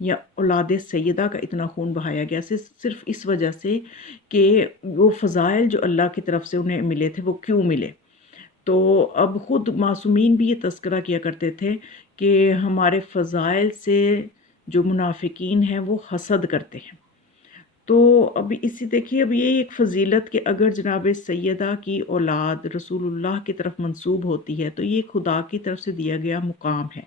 یا اولاد سیدہ کا اتنا خون بہایا گیا صرف اس وجہ سے کہ وہ فضائل جو اللہ کی طرف سے انہیں ملے تھے وہ کیوں ملے۔ تو اب خود معصومین بھی یہ تذکرہ کیا کرتے تھے کہ ہمارے فضائل سے جو منافقین ہیں وہ حسد کرتے ہیں۔ تو اب اسی دیکھیے، اب یہ ایک فضیلت کہ اگر جناب سیدہ کی اولاد رسول اللہ کی طرف منسوب ہوتی ہے تو یہ خدا کی طرف سے دیا گیا مقام ہے۔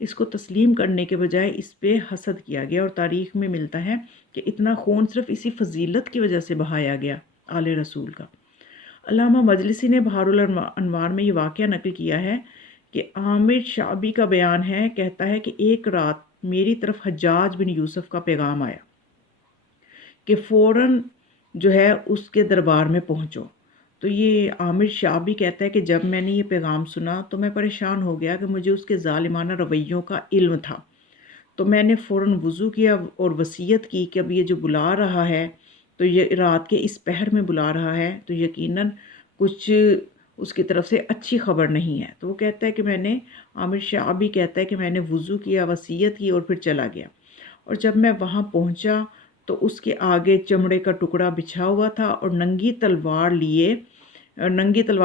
اس کو تسلیم کرنے کے بجائے اس پہ حسد کیا گیا، اور تاریخ میں ملتا ہے کہ اتنا خون صرف اسی فضیلت کی وجہ سے بہایا گیا آل رسول کا۔ علامہ مجلسی نے بہار الانوار میں یہ واقعہ نقل کیا ہے کہ عامر شعبی کا بیان ہے، کہتا ہے کہ ایک رات میری طرف حجاج بن یوسف کا پیغام آیا کہ فوراً جو ہے اس کے دربار میں پہنچو۔ تو یہ عامر شعبی کہتا ہے کہ جب میں نے یہ پیغام سنا تو میں پریشان ہو گیا کہ مجھے اس کے ظالمانہ رویوں کا علم تھا۔ تو میں نے فوراً وضو کیا اور وصیت کی کہ اب یہ جو بلا رہا ہے تو یہ رات کے اس پہر میں بلا رہا ہے تو یقیناً کچھ اس کی طرف سے اچھی خبر نہیں ہے۔ تو وہ کہتا ہے کہ عامر شعبی کہتا ہے کہ میں نے وضو کیا، وصیت کی اور پھر چلا گیا، اور جب میں وہاں پہنچا تو اس کے آگے چمڑے کا ٹکڑا بچھا ہوا تھا اور ننگی تلوار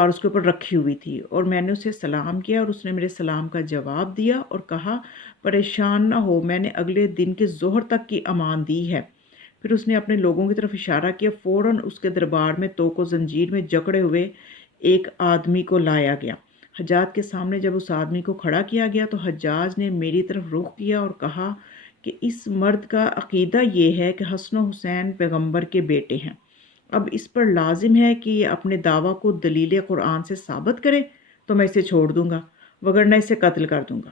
اس کے اوپر رکھی ہوئی تھی، اور میں نے اسے سلام کیا اور اس نے میرے سلام کا جواب دیا اور کہا پریشان نہ ہو، میں نے اگلے دن کے ظہر تک کی امان دی ہے۔ پھر اس نے اپنے لوگوں کی طرف اشارہ کیا، فوراً اس کے دربار میں توق و زنجیر میں جکڑے ہوئے ایک آدمی کو لایا گیا۔ حجاج کے سامنے جب اس آدمی کو کھڑا کیا گیا تو حجاج نے میری طرف رخ کیا اور کہا کہ اس مرد کا عقیدہ یہ ہے کہ حسن و حسین پیغمبر کے بیٹے ہیں، اب اس پر لازم ہے کہ یہ اپنے دعویٰ کو دلیل قرآن سے ثابت کرے تو میں اسے چھوڑ دوں گا، وگرنہ اسے قتل کر دوں گا۔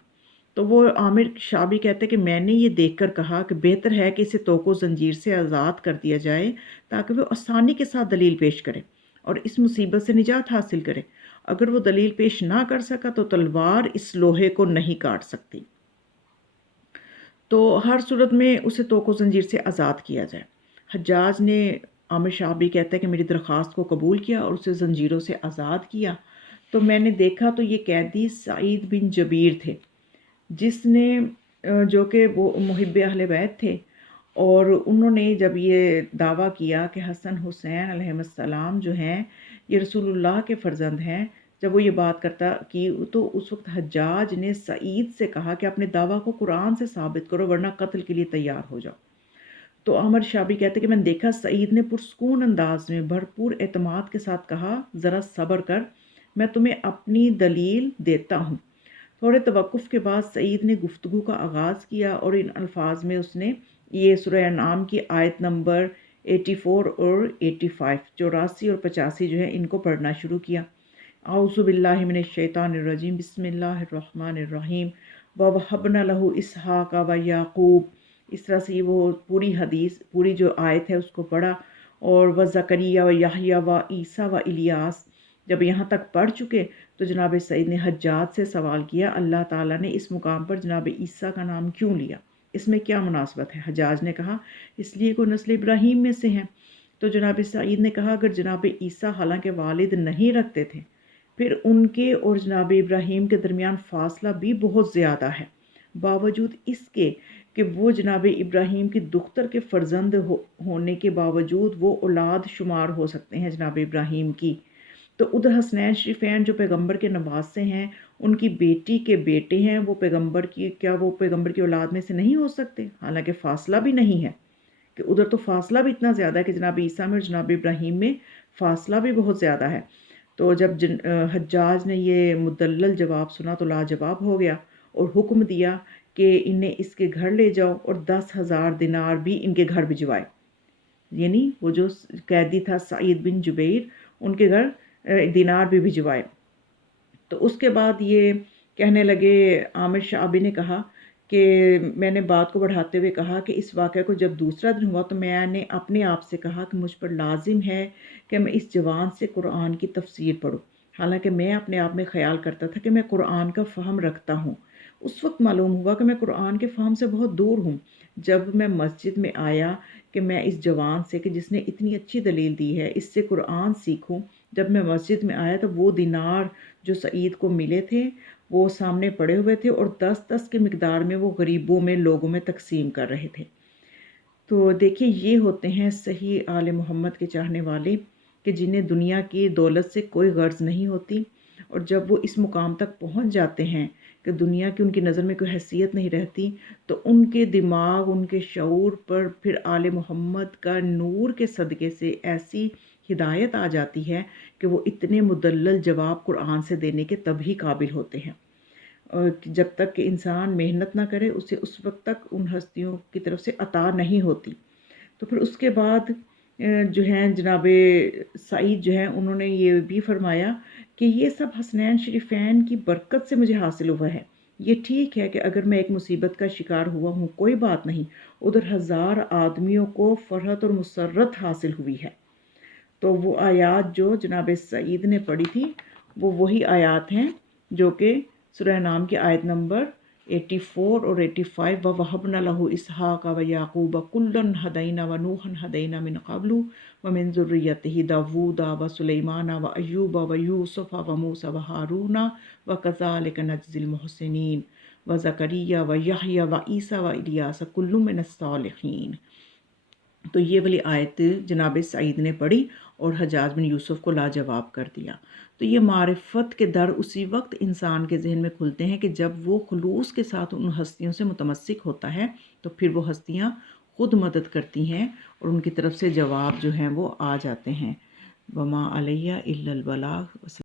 تو وہ عامر شعبی کہتے ہیں کہ میں نے یہ دیکھ کر کہا کہ بہتر ہے کہ اسے توق و زنجیر سے آزاد کر دیا جائے تاکہ وہ آسانی کے ساتھ دلیل پیش کرے اور اس مصیبت سے نجات حاصل کرے۔ اگر وہ دلیل پیش نہ کر سکا تو تلوار اس لوہے کو نہیں کاٹ سکتی، تو ہر صورت میں اسے توق و زنجیر سے آزاد کیا جائے۔ حجاج نے، عامر شعبی کہتا ہے کہ میری درخواست کو قبول کیا اور اسے زنجیروں سے آزاد کیا۔ تو میں نے دیکھا تو یہ قیدی سعید بن جبیر تھے، جس نے جو کہ وہ محب اہل بیت تھے، اور انہوں نے جب یہ دعویٰ کیا کہ حسن حسین علیہ السلام جو ہیں یہ رسول اللہ کے فرزند ہیں، جب وہ یہ بات کرتا کی تو اس وقت حجاج نے سعید سے کہا کہ اپنے دعویٰ کو قرآن سے ثابت کرو ورنہ قتل کے لیے تیار ہو جاؤ۔ تو عامر شعبی کہتے کہ میں نے دیکھا سعید نے پرسکون انداز میں بھرپور اعتماد کے ساتھ کہا ذرا صبر کر، میں تمہیں اپنی دلیل دیتا ہوں۔ تھوڑے توقف کے بعد سعید نے گفتگو کا آغاز کیا اور ان الفاظ میں اس نے یہ سورہ انعام کی آیت نمبر 84 اور 85، 84 اور 85 جو ہے ان کو پڑھنا شروع کیا۔ اعوذ باللہ من الشیطان الرجیم، بسم اللہ الرحمن الرحیم، وَوَهَبْنَا لَهُ إِسْحَاقَ وَيَعْقُوبَ۔ اس طرح سے وہ پوری جو آیت ہے اس کو پڑھا، اور وَزَكَرِيَّا وَيَحْيَىٰ وَعِيسَىٰ وَإِلْيَاسَ۔ جب یہاں تک پڑھ چکے تو جناب سعید نے حجاج سے سوال کیا اللہ تعالیٰ نے اس مقام پر جناب عیسیٰ کا نام کیوں لیا، اس میں کیا مناسبت ہے؟ حجاج نے کہا اس لیے کہ نسل ابراہیم میں سے ہیں۔ تو جناب سعید نے کہا اگر جناب عیسیٰ حالانکہ والد نہیں رکھتے تھے، پھر ان کے اور جناب ابراہیم کے درمیان فاصلہ بھی بہت زیادہ ہے، باوجود اس کے کہ وہ جناب ابراہیم کی دختر کے فرزند ہونے کے باوجود وہ اولاد شمار ہو سکتے ہیں جناب ابراہیم کی۔ تو ادھر حسنین شریفین جو پیغمبر کے نواسے ہیں، ان کی بیٹی کے بیٹے ہیں، وہ پیغمبر کی اولاد میں سے نہیں ہو سکتے؟ حالانکہ فاصلہ بھی نہیں ہے، کہ ادھر تو فاصلہ بھی اتنا زیادہ ہے کہ جناب عیسیٰ میں اور جناب ابراہیم میں فاصلہ بھی بہت زیادہ ہے۔ تو جب حجاج نے یہ مدلل جواب سنا تو لاجواب ہو گیا اور حکم دیا کہ انہیں اس کے گھر لے جاؤ اور 10,000 دینار بھی ان کے گھر بھجوائے، یعنی وہ جو قیدی تھا سعید بن جبیر ان کے گھر دینار بھی بھجوائے۔ تو اس کے بعد یہ کہنے لگے، عامر شعبی نے کہا کہ میں نے بات کو بڑھاتے ہوئے کہا کہ اس واقعے کو جب دوسرا دن ہوا تو میں نے اپنے آپ سے کہا کہ مجھ پر لازم ہے کہ میں اس جوان سے قرآن کی تفسیر پڑھوں، حالانکہ میں اپنے آپ میں خیال کرتا تھا کہ میں قرآن کا فہم رکھتا ہوں، اس وقت معلوم ہوا کہ میں قرآن کے فہم سے بہت دور ہوں۔ جب میں مسجد میں آیا کہ میں اس جوان سے کہ جس نے اتنی اچھی دلیل دی ہے اس سے قرآن سیکھوں، جب میں مسجد میں آیا تو وہ دینار جو سعید کو ملے تھے وہ سامنے پڑے ہوئے تھے اور 10 کی مقدار میں وہ غریبوں میں لوگوں میں تقسیم کر رہے تھے۔ تو دیکھیے یہ ہوتے ہیں صحیح آل محمد کے چاہنے والے کہ جنہیں دنیا کی دولت سے کوئی غرض نہیں ہوتی، اور جب وہ اس مقام تک پہنچ جاتے ہیں کہ دنیا کی ان کی نظر میں کوئی حیثیت نہیں رہتی، تو ان کے دماغ، ان کے شعور پر پھر آل محمد کا نور کے صدقے سے ایسی ہدایت آ جاتی ہے کہ وہ اتنے مدلل جواب قرآن سے دینے کے تب ہی قابل ہوتے ہیں۔ اور جب تک کہ انسان محنت نہ کرے اسے اس وقت تک ان ہستیوں کی طرف سے عطا نہیں ہوتی۔ تو پھر اس کے بعد جو ہیں جناب سعید جو ہیں انہوں نے یہ بھی فرمایا کہ یہ سب حسنین شریفین کی برکت سے مجھے حاصل ہوا ہے۔ یہ ٹھیک ہے کہ اگر میں ایک مصیبت کا شکار ہوا ہوں کوئی بات نہیں، ادھر 1000 آدمیوں کو فرحت اور مسرت حاصل ہوئی ہے۔ تو وہ آیات جو جناب سعید نے پڑھی تھی وہ وہی آیات ہیں جو کہ سورہ نام کی آیت نمبر 84 اور 85، وَوَهَبْنَا لَهُ إِسْحَاقَ وَيَعْقُوبَ كُلًّا هَدَيْنَا وَنُوحًا هَدَيْنَا مِن قَبْلُ وَمِن ذُرِّيَّتِهِ دَاوُودَ وَسُلَيْمَانَ وَأَيُّوبَ وَيُوسُفَ وَمُوسَى وَهَارُونَ وَكَذَلِكَ نَجْزِي الْمُحْسِنِينَ وَزَكَرِيَّا وَيَحْيَىٰ وَعِيسَىٰ وَإِلْيَاسَ كُلٌّ مِّنَ الصَّالِحِينَ۔ تو یہ والی آیت جناب سعید نے پڑھی اور حجاج بن یوسف کو لاجواب کر دیا۔ تو یہ معرفت کے در اسی وقت انسان کے ذہن میں کھلتے ہیں کہ جب وہ خلوص کے ساتھ ان ہستیوں سے متمسک ہوتا ہے تو پھر وہ ہستیاں خود مدد کرتی ہیں اور ان کی طرف سے جواب جو ہیں وہ آ جاتے ہیں۔ وما علیہ الا البلاغ۔